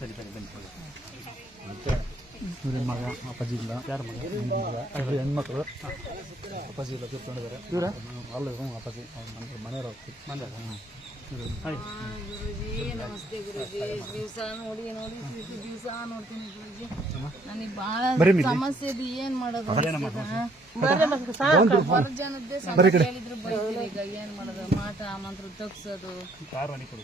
ಸರಿ ಸರಿ ಬನ್ನಿ ಇವ್ರ ಮಗ ಅಪ್ಪಾಜಿ ಇಲ್ಲ ಯಾರ ಮಗ ಮಗ ಹೆಣ್ಮಕ್ಳು ಅಪ್ಪಾಜಿ ಇಲ್ಲ ತಿಳ್ಕೊಂಡಿದ್ದಾರೆ ಇವರ ಅಲ್ಲ ಇವ್ರು ಅಪ್ಪಾಜಿ ಅವ್ರ ಮನೆ ಮನೆಯವ್ರು ಹೋಗ್ತೀವಿ ಬಂದ ಗುರುಜಿ ನಮಸ್ತೆ ಗುರುಜಿ ದಿವಸ ನೋಡಿ ನೋಡಿ ದಿವಸ ನೋಡ್ತೀನಿ ಗುರುಜಿ ನನಗೆ ಬಹಳ ಸಮಸ್ಯೆ ಇದೆ ಏನ್ ಮಾಡೋದು ಜನದ್ದೇ ಸಮಸ್ಯೆ ಹೇಳಿದ್ರು ಬೈತೀರಿ ಈಗ ಏನ್ ಮಾಡೋದು ಮಕ್ಕಳು.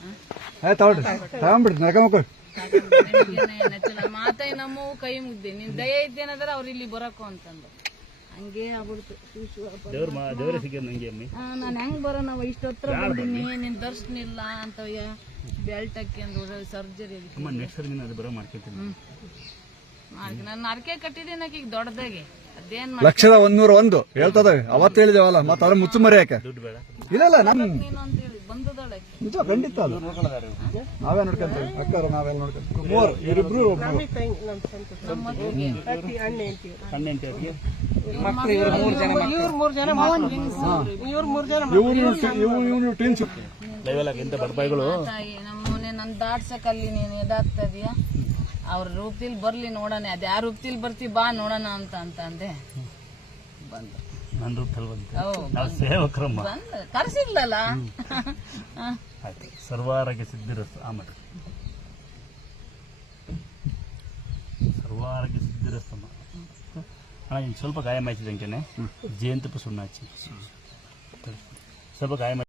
ಮಾತಾಯಿ ಕೈ ಮುಗ್ದೆ. ನಿನ್ ದಯ ಇದ್ದೇನಂದ್ರೆ ಅವ್ರು ಇಲ್ಲಿ ಬರಕು ಅಂತಂದು. ಹಂಗೆ ಆಗ್ಬಿಡ್ತು. ನಾನು ಹೆಂಗ್ ಇಷ್ಟು ಹತ್ರ ಬಂದೀನಿ ನಿನ್ ದರ್ಶನ ಇಲ್ಲ ಅಂತ ಬೆಲ್ಟ್ ಅಂದ್ರೆ ಸರ್ಜರಿ ಸರಿ ನೀನು ಅದು ಬರೋ ಮಾಡ್ಕೊತೀನಿ ನಾನು ಅರ್ಕೆ ಕಟ್ಟಿದ್ದೀನಿ ಈಗ ದೊಡ್ಡದಾಗಿ. ಲಕ್ಷದ ಒಂದೂರ ಒಂದು. ಹೇಳ್ತದ. ಅವತ್ತು ಹೇಳಿದೇವಲ್ಲ ಮತ್ತೆ ಅದ್ರ ಮುಚ್ಚು ಮರಿ ಯಾಕೆ? ಇಲ್ಲ ಇಲ್ಲ ನಮ್ ನಿಜ ಖಂಡಿತ ಅದು. ನೋಡ್ಕೊಳ್ಳೋದಾರೆ ನಾವೇ ನೋಡ್ಕೊಂತೀವಿ. ಅಕ್ಕರು ನಾವೆಲ್ಲ ನೋಡ್ಕೊಂತೀವಿ. ಹೆಂಡತಿ. ಅವ್ರಿಗೆ? ಇವ್ರು ಇವ್ರು ಇವನು ಟೀನ್ಸ್ ಲೈವಲ್ ಆಗಿ ಎಂತ ಬಡಪಾಯಿಗಳು ನಮ್ಮನೆ ನನ್ ದಾಟ್ಸಕ್ಕಲ್ಲಿ ನೀನು ಎದಾಗ್ತಾ ಇದೀಯ? ಅವ್ರ ರೂಪದಲ್ಲಿ ಬರ್ಲಿ ನೋಡೋಣ. ಅದ್ ಯಾವ ರೂಪದಲ್ಲಿ ಬರ್ತಿ ಬಾ ನೋಡೋಣ ಅಂತ ಅಂತ ಅಂದೆ. ಬಂದ. ನನ್ನ ರೂಪದಲ್ಲಿ ಬಂತು. ಸೇವಕರಮ್ಮ. ಬಂದ. ಕರ್ಸಿದ್ಲಲ್ಲ? ಆಯ್ತು. ಸರ್ವಾರೋಗ್ಯ ಸಿದ್ಧಿರಸ್ತು. ಆ ಮಠ ಸರ್ವಾರೋಗ್ಯ ಸಿದ್ಧಿರಸ್ತಮ್ಮ. ಅಣ್ಣ ಇನ್ನು ಸ್ವಲ್ಪ ಗಾಯ ಜಯಂತಪ್ಪ ಜೇನುತುಪ್ಪ ಸುಣ್ಣ ಹಚ್ಚಿ. ಸ್ವಲ್ಪ ಗಾಯ